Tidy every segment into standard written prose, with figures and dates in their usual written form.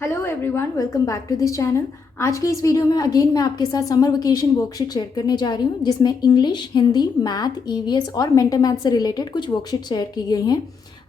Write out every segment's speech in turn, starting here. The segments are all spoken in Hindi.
Hello everyone, welcome back to this channel. आज की इस वीडियो में अगेन मैं आपके साथ समर वेकेशन वर्कशीट शेयर करने जा रही हूँ, जिसमें इंग्लिश, हिंदी, मैथ, ईवीएस और मेंटल मैथ से रिलेटेड कुछ वर्कशीट शेयर की गई हैं।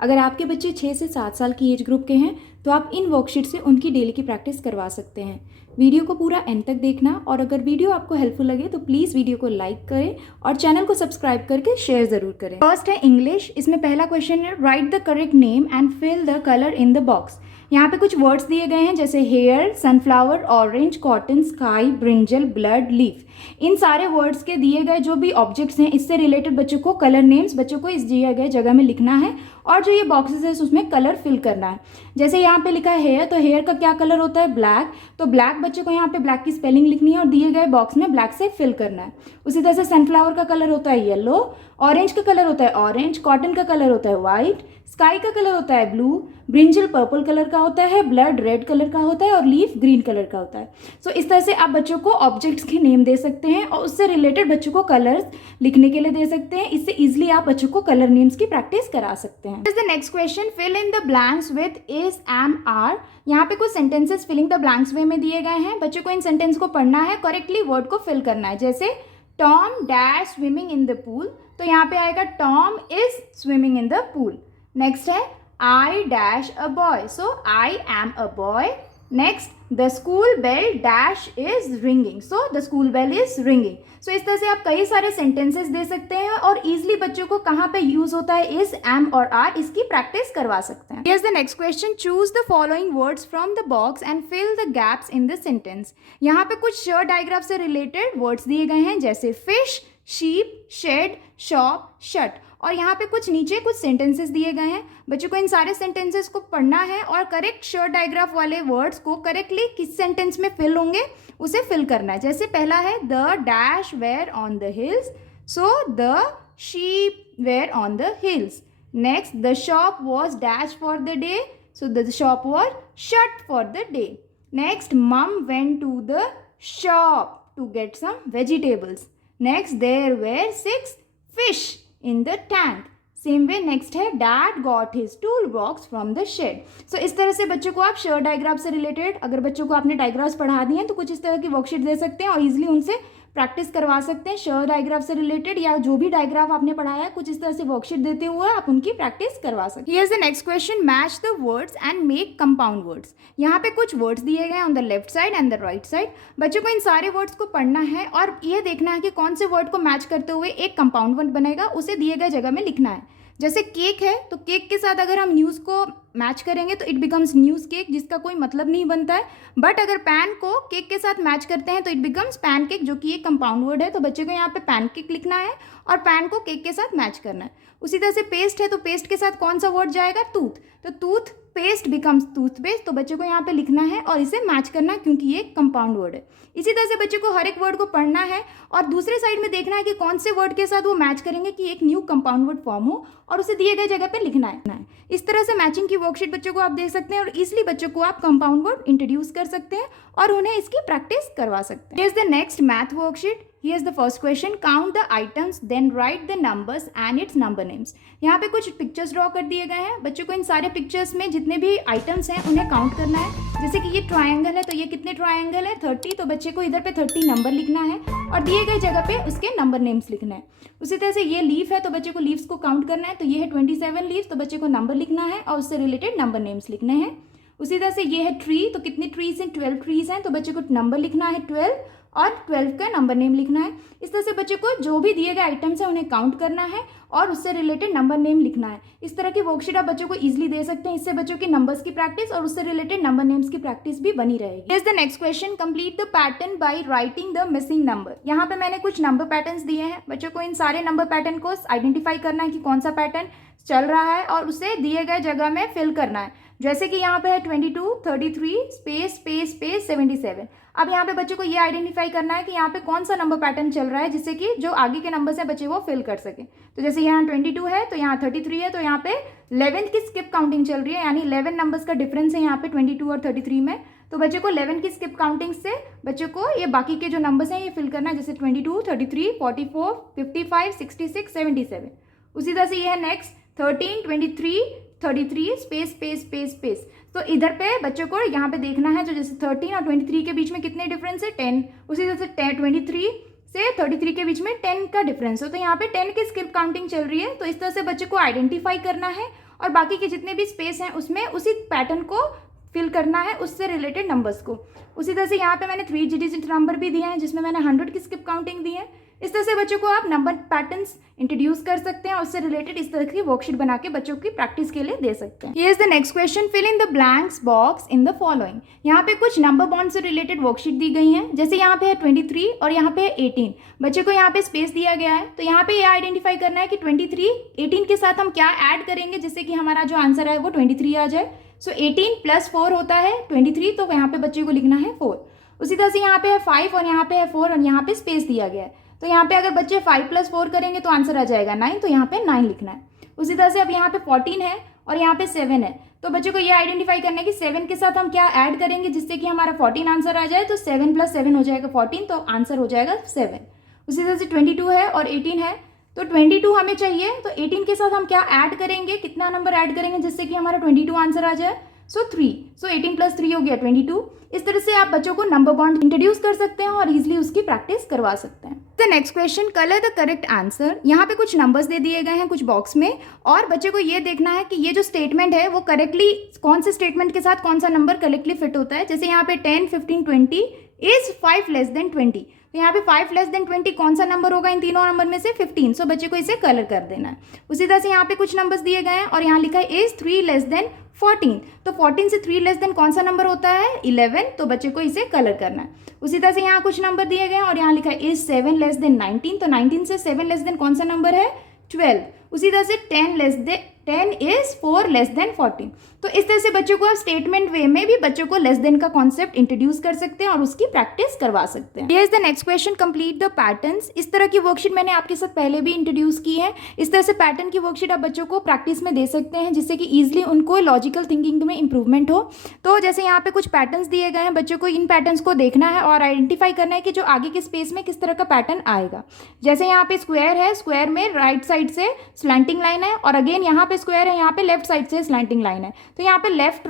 अगर आपके बच्चे 6 से 7 साल की एज ग्रुप के हैं तो आप इन वर्कशीट से उनकी डेली की प्रैक्टिस करवा सकते हैं। वीडियो को पूरा एंड तक देखना, और अगर वीडियो आपको हेल्पफुल लगे तो प्लीज़ वीडियो को लाइक करें और चैनल को सब्सक्राइब करके शेयर ज़रूर करें। फर्स्ट है इंग्लिश। इसमें पहला क्वेश्चन है, write the correct name and fill the colour in the box. यहाँ पे कुछ वर्ड्स दिए गए हैं जैसे hair, sunflower, orange, cotton, sky, brinjal, blood, leaf. इन सारे वर्ड्स के दिए गए जो भी ऑब्जेक्ट्स हैं, इससे रिलेटेड बच्चों को कलर नेम्स बच्चों को इस दिए गए जगह में लिखना है, और जो ये बॉक्सेस है उसमें कलर फिल करना है। जैसे यहाँ पे लिखा है हेयर, तो हेयर का क्या कलर होता है? ब्लैक। तो ब्लैक बच्चे को यहाँ पे ब्लैक की स्पेलिंग लिखनी है और दिए गए बॉक्स में ब्लैक से फिल करना है। उसी तरह से सनफ्लावर का कलर होता है येलो, ऑरेंज का कलर होता है ऑरेंज, कॉटन का कलर होता है वाइट, स्काई का कलर होता है ब्लू, ब्रिंजल पर्पल कलर का होता है, ब्लड रेड कलर का होता है और लीफ ग्रीन कलर का होता है। सो इस तरह से आप बच्चों को ऑब्जेक्ट्स के नेम दे सकते हैं और उससे रिलेटेड बच्चों को कलर्स लिखने के लिए दे सकते हैं। इससे इजीली आप बच्चों को कलर नेम्स की प्रैक्टिस करा सकते हैं। The next question, fill in the blanks with is, am, are. यहाँ पे कुछ सेंटेंसेस फिलिंग द ब्लैंक्स वे में दिए गए हैं। बच्चों को इन सेंटेंस को पढ़ना है, करेक्टली वर्ड को फिल करना है। जैसे Tom dash swimming in the pool, तो यहाँ पे आएगा Tom is swimming in the pool. Next है I dash a boy, so I am a boy. Next, the school bell dash is ringing, so the school bell is ringing. So इस तरह से आप कई सारे sentences दे सकते हैं और easily बच्चों को कहाँ पे use होता है is, am और are, इसकी practice करवा सकते हैं। Here's the next question, choose the following words from the box and fill the gaps in the sentence. यहाँ पे कुछ short diagram से related words दिए गए हैं जैसे fish, sheep, shed, shop, shut। और यहाँ पे कुछ नीचे कुछ सेंटेंसेस दिए गए हैं। बच्चों को इन सारे सेंटेंसेस को पढ़ना है और करेक्ट शॉर्ट डायग्राफ वाले वर्ड्स को करेक्टली किस सेंटेंस में फिल होंगे उसे फिल करना है। जैसे पहला है the dash were on the hills, so the sheep were on the hills. Next, the shop was dash for the day, so the shop was shut for the day. Next, mum went to the shop to get some vegetables. Next, there were 6 fish in the tank. Same way next है dad got his tool box from the shed. So इस तरह से बच्चों को आप शेयर डायग्राफ से रिलेटेड, अगर बच्चों को आपने डायग्राफ्स पढ़ा दिए हैं तो कुछ इस तरह की वर्कशीट दे सकते हैं और इजीली उनसे प्रैक्टिस करवा सकते हैं। शेयर डायग्राफ से रिलेटेड या जो भी डायग्राफ आपने पढ़ाया है कुछ इस तरह से वर्कशीट देते हुए आप उनकी प्रैक्टिस करवा सकते हैं। Here is the next question, match the words and make compound words. यहाँ पे कुछ वर्ड्स दिए गए on the left side and the right side. बच्चों को इन सारे वर्ड्स को पढ़ना है और ये देखना है कि कौन से वर्ड को मैच करते हुए एक कंपाउंड वर्ड बनेगा, उसे दिए गए जगह में लिखना है। जैसे केक है तो केक के साथ अगर हम न्यूज़ को मैच करेंगे तो इट बिकम्स न्यूज़ केक, जिसका कोई मतलब नहीं बनता है। बट अगर पैन को केक के साथ मैच करते हैं तो इट बिकम्स पैन केक, जो कि एक कंपाउंड वर्ड है। तो बच्चे को यहाँ पे पैन केक लिखना है और पैन को केक के साथ मैच करना है। उसी तरह से पेस्ट है तो पेस्ट के साथ कौन सा वर्ड जाएगा? टूथ। तो टूथ पेस्ट बिकम्स टूथपेस्ट। तो बच्चे को यहाँ पे लिखना है और इसे मैच करना है क्योंकि ये कंपाउंड वर्ड है। इसी तरह से बच्चे को हर एक वर्ड को पढ़ना है और दूसरे साइड में देखना है कि कौन से वर्ड के साथ वो मैच करेंगे कि एक न्यू कंपाउंड वर्ड फॉर्म हो, और उसे दिए गए जगह पे लिखना है। इस तरह से मैचिंग की वर्कशीट बच्चों को आप देख सकते हैं और इजीली बच्चों को आप कंपाउंड वर्ड इंट्रोड्यूस कर सकते हैं और उन्हें इसकी प्रैक्टिस करवा सकते हैं। Here is the next math worksheet. Here's the first question, count the items then write the numbers and its number names. यहाँ पे कुछ पिक्चर्स ड्रॉ कर दिए गए हैं। बच्चों को इन सारे पिक्चर्स में जितने भी आइटम्स हैं उन्हें काउंट करना है। जैसे कि ये ट्रायंगल है तो ये कितने ट्रायंगल है? 30। तो बच्चे को इधर पे 30 नंबर लिखना है और दिए गए जगह पे उसके नंबर नेम्स लिखना है। उसी तरह से ये लीफ है तो बच्चे को लीव्स को काउंट करना है। तो ये है 27 लीव्स, तो बच्चे को नंबर लिखना है और उससे रिलेटेड नंबर नेम्स लिखने हैं। उसी तरह से ये है ट्री, तो कितने ट्रीज हैं? 12 ट्रीज हैं, तो बच्चे को नंबर लिखना है 12 और 12 का नंबर नेम लिखना है। इस तरह से बच्चे को जो भी दिए गए आइटम्स हैं उन्हें काउंट करना है और उससे रिलेटेड नंबर नेम लिखना है। इस तरह की वर्कशीट आप बच्चों को इजीली दे सकते हैं। इससे बच्चों की नंबर्स की प्रैक्टिस और उससे रिलेटेड नंबर नेम्स की प्रैक्टिस भी बनी रहेगी। Here is the next question, complete the pattern by writing the missing number. यहाँ पे मैंने कुछ नंबर पैटर्न्स दिए हैं। बच्चों को इन सारे नंबर पैटर्न को आइडेंटिफाई करना है कि कौन सा पैटर्न चल रहा है और उसे दिए गए जगह में फिल करना है। जैसे कि यहाँ पे है 22, 33, स्पेस स्पेस स्पेस 77। अब यहाँ पे बच्चों को ये आइडेंटिफाई करना है कि यहाँ पे कौन सा नंबर पैटर्न चल रहा है जिससे कि जो आगे के नंबर्स हैं बच्चे वो फिल कर सके। तो जैसे यहाँ 22 है तो यहाँ 33 है, तो यहाँ पे 11th की स्किप काउंटिंग चल रही है, यानी 11 नंबर्स का डिफरेंस है यहाँ पे 22 और 33 में। तो बच्चे को 11 की स्किप काउंटिंग से बच्चे को ये बाकी के जो नंबर्स हैं ये फिल करना है, जैसे 22, 33, 44, 55, 66, 77। उसी तरह से ये है next 13, 23, 33 space space space space. तो इधर पे बच्चों को यहाँ पे देखना है, जो जैसे 13 और 23 के बीच में कितने डिफरेंस है, 10। उसी तरह से 23 से 33 के बीच में 10 का डिफरेंस है, तो यहाँ पे 10 की स्किप काउंटिंग चल रही है। तो इस तरह से बच्चे को आइडेंटिफाई करना है और बाकी के जितने भी स्पेस हैं उसमें उसी पैटर्न को फिल करना है, उससे रिलेटेड नंबर्स को। उसी तरह से यहाँ पे मैंने 3 डिजिट नंबर भी दिए हैं जिसमें मैंने 100 की स्किप काउंटिंग दी है। इस तरह से बच्चों को आप नंबर पैटर्न्स इंट्रोड्यूस कर सकते हैं और उससे रिलेटेड इस तरह की वर्कशीट बना के बच्चों की प्रैक्टिस के लिए दे सकते हैं। Here is the next question, fill in the blanks box in the following. यहाँ पे कुछ नंबर बॉन्ड से रिलेटेड वर्कशीट दी गई हैं, जैसे यहाँ पे है 23 और यहाँ पे है 18। बच्चे को यहाँ पे स्पेस दिया गया है, तो यहाँ पे ये आइडेंटिफाई करना है कि 23 18 के साथ हम क्या ऐड करेंगे जिससे कि हमारा जो आंसर है वो 23 आ जाए। सो 18 + 4 होता है 23, तो यहाँ पे बच्चे को लिखना है 4। उसी तरह से यहाँ पे है 5 और यहाँ पे है 4 और यहाँ पे स्पेस दिया गया है, तो यहाँ पे अगर बच्चे 5 + 4 करेंगे तो आंसर आ जाएगा 9, तो यहाँ पे 9 लिखना है। उसी तरह से अब यहाँ पे 14 है और यहाँ पे 7 है, तो बच्चों को ये आइडेंटिफाई करना है कि 7 के साथ हम क्या ऐड करेंगे जिससे कि हमारा 14 आंसर आ जाए। तो 7 + 7 हो जाएगा 14, तो आंसर हो जाएगा 7। उसी तरह से 22 है और 18 है, तो 22 हमें चाहिए, तो 18 के साथ हम क्या ऐड करेंगे, कितना नंबर ऐड करेंगे जिससे कि हमारा 22 आंसर आ जाए। सो 3, सो 18 + 3 हो गया 22। इस तरह से आप बच्चों को नंबर बॉन्ड इंट्रोड्यूस कर सकते हैं और इजीली उसकी प्रैक्टिस करवा सकते हैं। The next question, colour the correct answer. यहाँ पे कुछ नंबर्स दे दिए गए हैं कुछ बॉक्स में, और बच्चे को ये देखना है कि ये जो स्टेटमेंट है वो करेक्टली कौन से स्टेटमेंट के साथ कौन सा नंबर करेक्टली फिट होता है। जैसे यहाँ पे 10, 15, 20 इज 5 less than 20, तो यहाँ पे 5 less than 20 कौन सा नंबर होगा इन तीनों नंबर में से, 15। सो बच्चे को इसे कलर कर देना है। उसी तरह से यहाँ पे कुछ नंबर्स दिए गए हैं और यहाँ लिखा है इज 3 less than 14, तो 14 से 3 less than कौन सा नंबर होता है, 11, तो बच्चे को इसे कलर करना है। उसी तरह से यहाँ कुछ नंबर दिए गए हैं और यहाँ लिखा है इज 7 less than 19, तो 19 से 7 less than कौन सा नंबर है, 12। उसी तरह से 10 इज 4 less than 14। तो इस तरह से बच्चों को आप स्टेटमेंट वे में भी बच्चों को लेस देन का कॉन्सेप्ट इंट्रोड्यूस कर सकते हैं और उसकी प्रैक्टिस करवा सकते हैं। Here is the next question, complete the patterns. इस तरह की वर्कशीट मैंने आपके साथ पहले भी इंट्रोड्यूस की है। इस तरह से पैटर्न की वर्कशीट आप बच्चों को प्रैक्टिस में दे सकते हैं जिससे कि ईजिली उनको लॉजिकल थिंकिंग में इंप्रूवमेंट हो। तो जैसे यहाँ पे कुछ पैटर्न्स दिए गए हैं, बच्चों को इन पैटर्न्स को देखना है और आइडेंटिफाई करना है कि जो आगे के स्पेस में किस तरह का पैटर्न आएगा। जैसे यहाँ पे स्क्वायर है, स्क्वायर में राइट साइड से स्लैंटिंग लाइन है, और अगेन यहाँ पे स्क्वायर है, यहाँ पे लेफ्ट साइड से स्लैंटिंग लाइन है। तो यहाँ पे लेफ्ट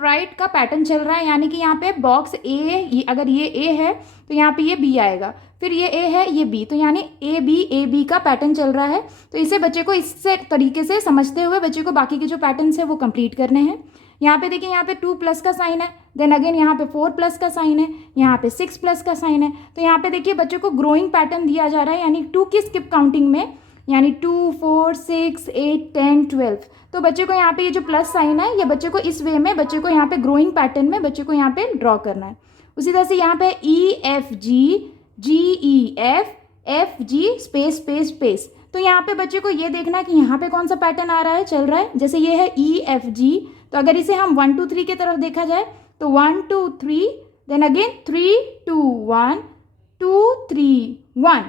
राइट का पैटर्न चल रहा है, यानी कि यहाँ पे बॉक्स ए, अगर ये ए है तो यहाँ पे ये बी आएगा, फिर ये ए है ये बी, तो यानी ए बी का पैटर्न चल रहा है। तो इसे बच्चे को इस तरीके से समझते हुए बच्चे को बाकी के जो पैटर्न्स है वो कंप्लीट करने हैं। यहाँ पे देखिए, यहाँ पे 2+ का साइन है, देन अगेन यहाँ पे 4+ का साइन है, यहाँ पे 6+ का साइन है। तो यहाँ पे देखिए बच्चों को ग्रोइंग पैटर्न दिया जा रहा है, यानी 2 की स्किप काउंटिंग में, यानी 2, 4, 6, 8, 10, 12। तो बच्चे को यहाँ पे ये जो प्लस साइन है, ये बच्चे को इस वे में बच्चे को यहाँ पे ग्रोइंग पैटर्न में बच्चे को यहाँ पे ड्रॉ करना है। उसी तरह से यहाँ पे EFG, GEF, FG space space space. तो यहाँ पे बच्चे को ये देखना है कि यहाँ पे कौन सा पैटर्न आ रहा है, चल रहा है। जैसे ये है EFG, तो अगर इसे हम 1 2 3 की तरफ देखा जाए तो 1 2 3, देन अगेन 3 2 1, 2 3 1,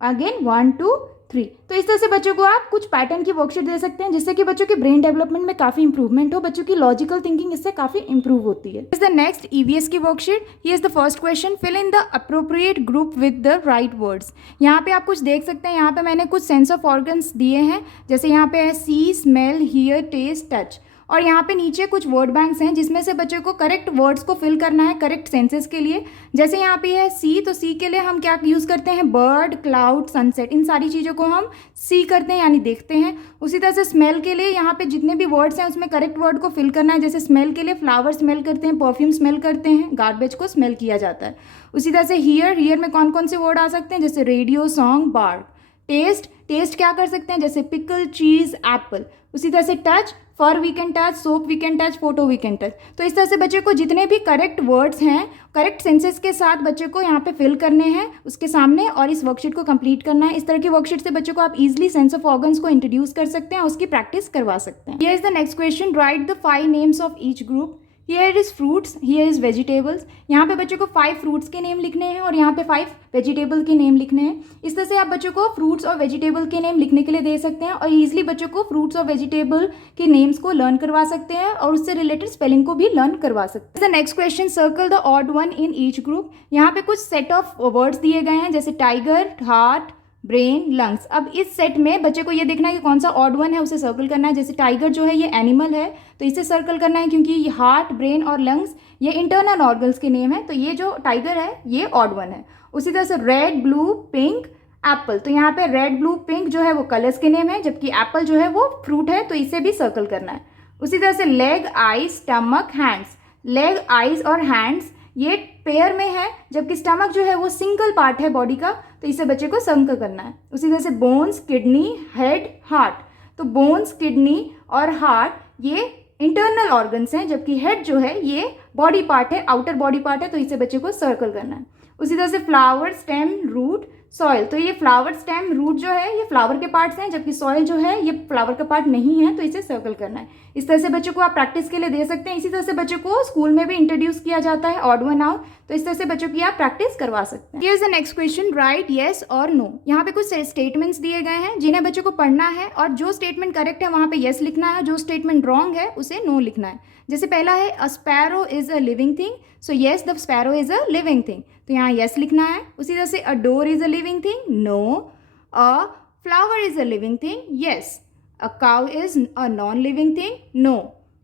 अगेन 1 2 3। तो इस तरह से बच्चों को आप कुछ पैटर्न की वर्कशीट दे सकते हैं जिससे कि बच्चों के ब्रेन डेवलपमेंट में काफी इंप्रूवमेंट हो, बच्चों की लॉजिकल थिंकिंग इससे काफी इंप्रूव होती है। इज द नेक्स्ट EVS की worksheet. Here is the first question, fill in the appropriate group with the right words. यहाँ पे आप कुछ देख सकते हैं, यहाँ पे मैंने कुछ सेंस ऑफ ऑर्गन्स दिए हैं, जैसे यहाँ पे है सी, स्मेल, हियर, टेस्ट, टच, और यहाँ पे नीचे कुछ वर्ड बैंक्स हैं जिसमें से बच्चों को करेक्ट वर्ड्स को फिल करना है करेक्ट सेंसेस के लिए। जैसे यहाँ पे है सी, तो सी के लिए हम क्या यूज़ करते हैं, बर्ड, क्लाउड, सनसेट, इन सारी चीज़ों को हम सी करते हैं यानी देखते हैं। उसी तरह से स्मेल के लिए यहाँ पे जितने भी वर्ड्स हैं उसमें करेक्ट वर्ड को फिल करना है। जैसे स्मेल के लिए फ्लावर स्मेल करते हैं, परफ्यूम स्मेल करते हैं, गार्बेज को स्मेल किया जाता है। उसी तरह से हियर में कौन कौन से वर्ड आ सकते हैं, जैसे रेडियो, सॉन्ग, बार। टेस्ट क्या कर सकते हैं, जैसे पिकल, चीज़, एप्पल। उसी तरह से touch, fur we can touch, soap we can touch, photo we can touch. तो इस तरह से बच्चे को जितने भी करेक्ट वर्ड्स हैं करेक्ट सेंसेस के साथ बच्चे को यहाँ पे फिल करने हैं उसके सामने और इस वर्कशीट को कंप्लीट करना है। इस तरह की वर्कशीट से बच्चों को आप इजीली सेंस ऑफ ऑर्गन्स को इंट्रोड्यूस कर सकते हैं, उसकी प्रैक्टिस करवा सकते हैं। Here is the next question, right the 5 names of each group. Here is fruits, here is vegetables. यहाँ पे बच्चों को 5 फ्रूट्स के नेम लिखने हैं और यहाँ पे 5 वेजिटेबल के नेम लिखने हैं। इस तरह से आप बच्चों को फ्रूट्स और वेजिटेबल के नेम लिखने के लिए दे सकते हैं और ईजिली बच्चों को फ्रूट्स और वेजिटेबल के नेम्स को लर्न करवा सकते हैं और उससे रिलेटेड स्पेलिंग को भी लर्न करवा सकते हैं। Next question, circle the odd one in each group. यहाँ पे कुछ सेट ऑफ वर्ड्स दिए गए हैं, जैसे टाइगर, हार्ट, ब्रेन, लंग्स। अब इस सेट में बच्चे को ये देखना है कि कौन सा ऑड वन है, उसे सर्कल करना है। जैसे टाइगर जो है ये एनिमल है तो इसे सर्कल करना है, क्योंकि ये हार्ट, ब्रेन और लंग्स ये इंटरनल ऑर्गन्स के नेम है, तो ये जो टाइगर है ये ऑड वन है। उसी तरह से रेड, ब्लू, पिंक, एप्पल, तो यहाँ पे रेड, ब्लू, पिंक जो है वो कलर्स के नेम है, जबकि एप्पल जो है वो फ्रूट है, तो इसे भी सर्कल करना है। उसी तरह से leg, eyes, stomach, hands. Leg, eyes और हैंड्स ये पेयर में है, जबकि स्टमक जो है वो सिंगल पार्ट है बॉडी का, तो इसे बच्चे को सर्कल करना है। उसी तरह से बोन्स, किडनी, हेड, हार्ट, तो बोन्स, किडनी और हार्ट ये इंटरनल ऑर्गन्स हैं, जबकि हेड जो है ये बॉडी पार्ट है, आउटर बॉडी पार्ट है, तो इसे बच्चे को सर्कल करना है। उसी तरह से फ्लावर, स्टेम, रूट, सॉइल, तो ये फ्लावर, स्टेम, रूट जो है ये फ्लावर के पार्ट्स हैं, जबकि सॉइल जो है ये फ्लावर का पार्ट नहीं है, तो इसे सर्कल करना है। इस तरह से बच्चों को आप प्रैक्टिस के लिए दे सकते हैं। इसी तरह से बच्चों को स्कूल में भी इंट्रोड्यूस किया जाता है ऑड वन आउट, तो इस तरह से बच्चों की आप प्रैक्टिस करवा सकते हैं। Here is the next question, right yes और नो। यहाँ पे कुछ स्टेटमेंट्स दिए गए हैं जिन्हें बच्चों को पढ़ना है, और जो स्टेटमेंट करेक्ट है वहाँ पे येस लिखना है, जो स्टेटमेंट रॉन्ग है उसे नो लिखना है। जैसे पहला है a sparrow is a living thing, so yes the sparrow is a living thing, तो यहाँ येस लिखना है। उसी तरह से a door is a living thing, no. A flower is a living thing, yes. A cow is a non living thing, no.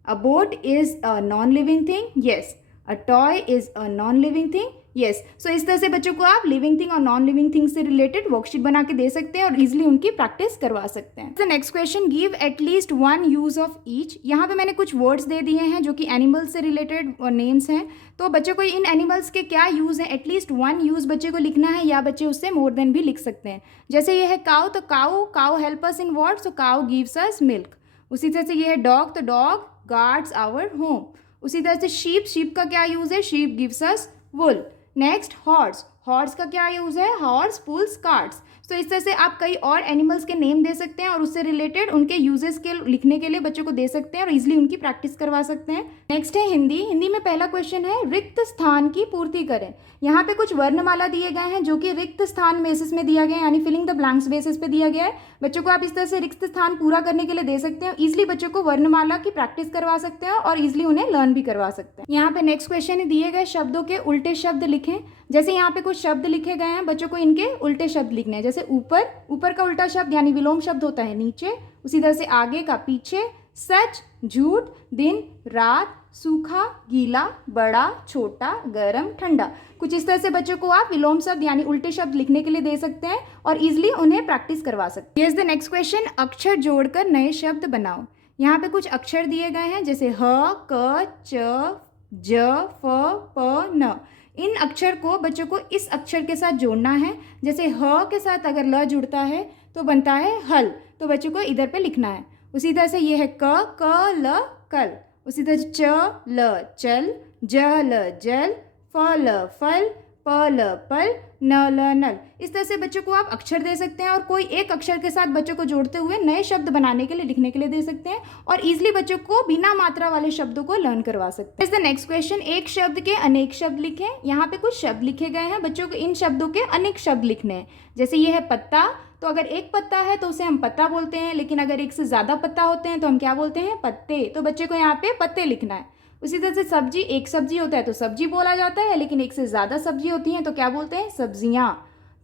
A boat is a non-living thing, yes. A toy is a non-living thing, yes. So इस तरह से बच्चों को आप लिविंग थिंग और नॉन लिविंग थिंग से रिलेटेड वर्कशीट बना के दे सकते हैं और इजीली उनकी प्रैक्टिस करवा सकते हैं। The next question, give at least one use of each. यहाँ पे मैंने कुछ वर्ड्स दे दिए हैं जो कि एनिमल्स से रिलेटेड नेम्स हैं, तो बच्चों को इन एनिमल्स के क्या यूज़ हैं, एटलीस्ट वन यूज़ बच्चे को लिखना है, या बच्चे उससे मोर देन भी लिख सकते हैं। जैसे ये है काउ, तो cow help us in what, so cow gives us milk. उसी तरह से ये है डॉग, तो डॉग गार्ड्स आवर होम। उसी तरह से शीप का क्या यूज है, शीप गिव्स अस वुल। नेक्स्ट हॉर्स का क्या यूज है, हॉर्स पुल्स कार्ट्स। तो इस तरह से आप कई और एनिमल्स के नेम दे सकते हैं और उससे रिलेटेड उनके यूजेस के लिखने के लिए बच्चों को दे सकते हैं और इजिली उनकी प्रैक्टिस करवा सकते हैं। नेक्स्ट है हिंदी में पहला क्वेश्चन है रिक्त स्थान की पूर्ति करें। यहाँ पे कुछ वर्णमाला दिए गए हैं जो कि रिक्त स्थान बेसिस में दिया गया है, यानी फिलिंग द ब्लैंक्स बेसिस पे दिया गया है। बच्चों को आप इस तरह से रिक्त स्थान पूरा करने के लिए दे सकते हैं, इजिली बच्चों को वर्णमाला की प्रैक्टिस करवा सकते हैं और इजिली उन्हें लर्न भी करवा सकते हैं। यहाँ पे नेक्स्ट क्वेश्चन है दिए गए शब्दों के उल्टे शब्द लिखें। जैसे यहाँ पे कुछ शब्द लिखे गए हैं, बच्चों को इनके उल्टे शब्द लिखने हैं। जैसे ऊपर का उल्टा शब्द यानी विलोम शब्द होता है नीचे, उसी तरह से आगे का पीछे, सच, झूठ, दिन, रात, सूखा, गीला, बड़ा, छोटा, गरम, ठंडा। कुछ इस तरह से बच्चों को आप विलोम शब्द यानी उल्टे शब्द लिखने के लिए दे सकते हैं और इजिली उन्हें प्रैक्टिस करवा सकते हैं। Here is the next question, अक्षर जोड़कर नए शब्द बनाओ। यहाँ पे कुछ अक्षर दिए गए हैं जैसे ह, क, च, ज, फ, प, न। इन अक्षर को बच्चों को इस अक्षर के साथ जोड़ना है। जैसे ह के साथ अगर ल जुड़ता है तो बनता है हल, तो बच्चों को इधर पे लिखना है। उसी तरह से ये है क, ल, कल। उसी तरह से च, ल, चल, ज, ल, जल, फ, ल, फल, प, ल, पल, न, ल, नल। इस तरह से बच्चों को आप अक्षर दे सकते हैं और कोई एक अक्षर के साथ बच्चों को जोड़ते हुए नए शब्द बनाने के लिए, लिखने के लिए दे सकते हैं और इजिली बच्चों को बिना मात्रा वाले शब्दों को लर्न करवा सकते हैं। इस द नेक्स्ट क्वेश्चन, एक शब्द के अनेक शब्द लिखें। यहाँ पे कुछ शब्द लिखे गए हैं, बच्चों को इन शब्दों के अनेक शब्द लिखने हैं। जैसे ये है पत्ता, तो अगर एक पत्ता है तो उसे हम पत्ता बोलते हैं, लेकिन अगर एक से ज़्यादा पत्ता होते हैं तो हम क्या बोलते हैं, पत्ते। तो बच्चे को यहाँ पे पत्ते लिखना है। उसी तरह से सब्जी, एक सब्जी होता है तो सब्जी बोला जाता है, लेकिन एक से ज़्यादा सब्जी होती हैं तो क्या बोलते हैं, सब्जियाँ।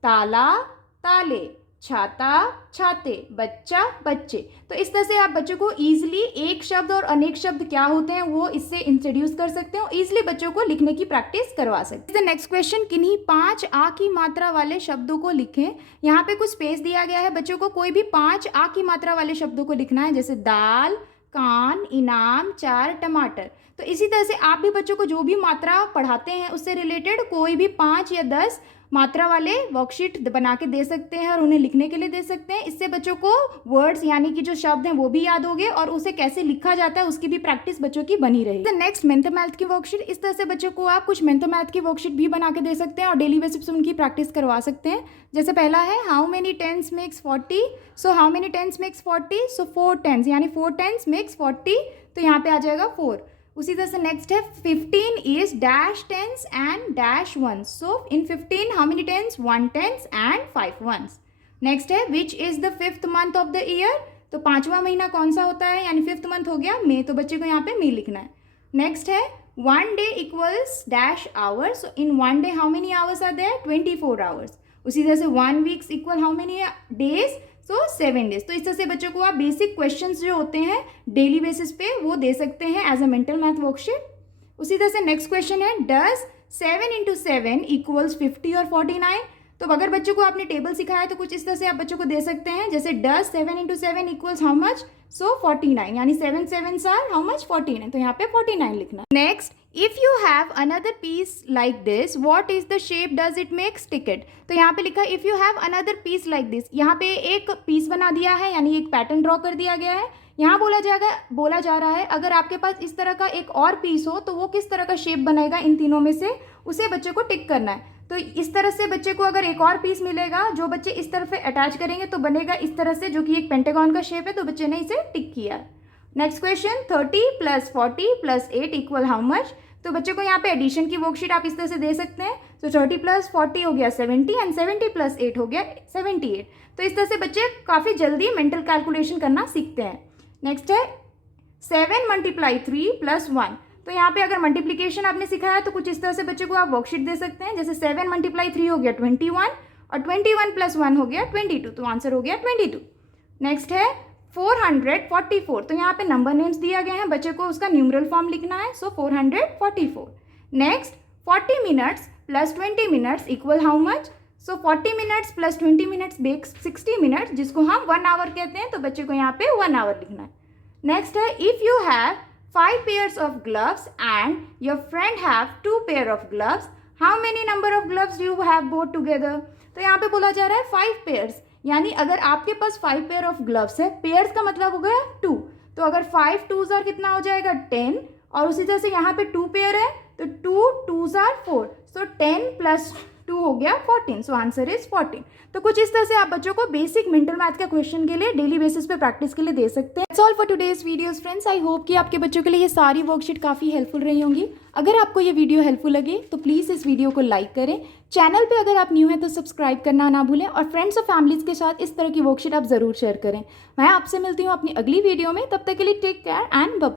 ताला, ताले, छाता, छाते, बच्चा, बच्चे। तो इस तरह से आप बच्चों को ईजिली एक शब्द और अनेक शब्द क्या होते हैं वो इससे इंट्रोड्यूस कर सकते हो, ईजिली बच्चों को लिखने की प्रैक्टिस करवा सकते हैं। नेक्स्ट क्वेश्चन, किन्हीं 5 आ की मात्रा वाले शब्दों को लिखें। यहाँ पे कुछ स्पेस दिया गया है, बच्चों को कोई भी 5 आ की मात्रा वाले शब्दों को लिखना है। जैसे दाल, कान, इनाम, 4 टमाटर। तो इसी तरह से आप भी बच्चों को जो भी मात्रा पढ़ाते हैं उससे रिलेटेड कोई भी 5 या 10 मात्रा वाले वर्कशीट बना के दे सकते हैं और उन्हें लिखने के लिए दे सकते हैं। इससे बच्चों को वर्ड्स यानी कि जो शब्द हैं वो भी याद होंगे और उसे कैसे लिखा जाता है उसकी भी प्रैक्टिस बच्चों की बनी रहेगी। नेक्स्ट, मैथ की वर्कशीट। इस तरह से बच्चों को आप कुछ मैथ की वर्कशीट भी बना के दे सकते हैं और डेली बेसिस पर उनकी प्रैक्टिस करवा सकते हैं। जैसे पहला है how many tens makes 40, so how many tens makes 40, so 4 tens यानी 4 टेंस मेक्स 40, तो यहाँ पे आ जाएगा 4। उसी तरह से नेक्स्ट है 15 is dash tens and dash ones, so in 15 how many tens, 1 tens and 5 ones. Next है which is the 5th month of the year, तो 5वां महीना कौन सा होता है, यानी 5th मंथ हो गया मई, तो बच्चे को यहाँ पे मई लिखना है। नेक्स्ट है 1 day equals dash hours, so in 1 day how many hours are there, 24 hours. उसी तरह से 1 weeks equal how many days, so 7 days. तो इस तरह से बच्चों को आप बेसिक क्वेश्चंस जो होते हैं डेली बेसिस पे वो दे सकते हैं as a mental math worksheet. उसी तरह से नेक्स्ट क्वेश्चन है, डज 7 इंटू 7 इक्वल्स 50 और 49। तो अगर बच्चों को आपने टेबल सिखाया है तो कुछ इस तरह से आप बच्चों को दे सकते हैं, जैसे does 7 into 7 equals how much, so 49, यानी 7 7s आर हाउ मच 49, तो यहाँ पे 49 लिखना है। Next, if you have another piece like this what is the shape does it makes, ticket. तो यहाँ पे लिखा है if you have another piece like this, यहाँ पे एक पीस बना दिया है यानी एक पैटर्न ड्रॉ कर दिया गया है। यहाँ बोला जा रहा है अगर आपके पास इस तरह का एक और पीस हो तो वो किस तरह का शेप बनेगा इन तीनों में से, उसे बच्चे को टिक करना है। तो इस तरह से बच्चे को अगर एक और पीस मिलेगा जो बच्चे इस तरफ अटैच करेंगे तो बनेगा इस तरह से, जो कि एक पेंटागन का शेप है, तो बच्चे ने इसे टिक किया। Next question, 30 + 40 + 8 equal how much. तो बच्चे को यहाँ पे एडिशन की वर्कशीट आप इस तरह से दे सकते हैं। तो 30 + 40 हो गया 70 एंड 70 + 8 हो गया 78। तो इस तरह से बच्चे काफ़ी जल्दी मेंटल कैलकुलेशन करना सीखते हैं। नेक्स्ट है 7 × 3 + 1। तो यहाँ पे अगर मल्टीप्लिकेशन आपने सिखाया तो कुछ इस तरह से बच्चे को आप वर्कशीट दे सकते हैं, जैसे 7 × 3 हो गया 21 और 21 + 1 हो गया 22, तो आंसर हो गया 22। नेक्स्ट है 444। तो यहाँ पे नंबर नेम्स दिया गया है, बच्चे को उसका न्यूमरल फॉर्म लिखना है, सो 444। Next 40 minutes + 20 minutes equal how much. So 40 minutes + 20 minutes makes 60 minutes, जिसको हम 1 आवर कहते हैं, तो बच्चे को यहाँ पे 1 आवर लिखना है। नेक्स्ट है if you have 5 pairs of gloves and your friend have 2 pair of gloves, how many number of gloves do you have both together। तो यहाँ पे बोला जा रहा है 5 pairs, यानी अगर आपके पास 5 pair of gloves है, pairs का मतलब हो गया 2, तो अगर 5 2s आर कितना हो जाएगा 10, और उसी तरह से यहाँ पे 2 पेयर है तो 2 2s आर 4, सो 10 + 2 हो गया 14, सो आंसर इज 14। तो कुछ इस तरह से आप बच्चों को बेसिक मेंटल मैथ का क्वेश्चन के लिए डेली बेसिस पे प्रैक्टिस के लिए दे सकते हैं। That's all for today's videos friends. I hope कि आपके बच्चों के लिए ये सारी वर्कशीट काफ़ी हेल्पफुल रही होंगी। अगर आपको ये वीडियो हेल्पफुल लगे तो प्लीज़ इस वीडियो को लाइक करें। चैनल पे अगर आप न्यू हैं तो सब्सक्राइब करना ना भूलें, और फ्रेंड्स और फैमिलीज़ के साथ इस तरह की वर्कशीट आप ज़रूर शेयर करें। मैं आपसे मिलती हूँ अपनी अगली वीडियो में, तब तक के लिए टेक केयर एंड बाय।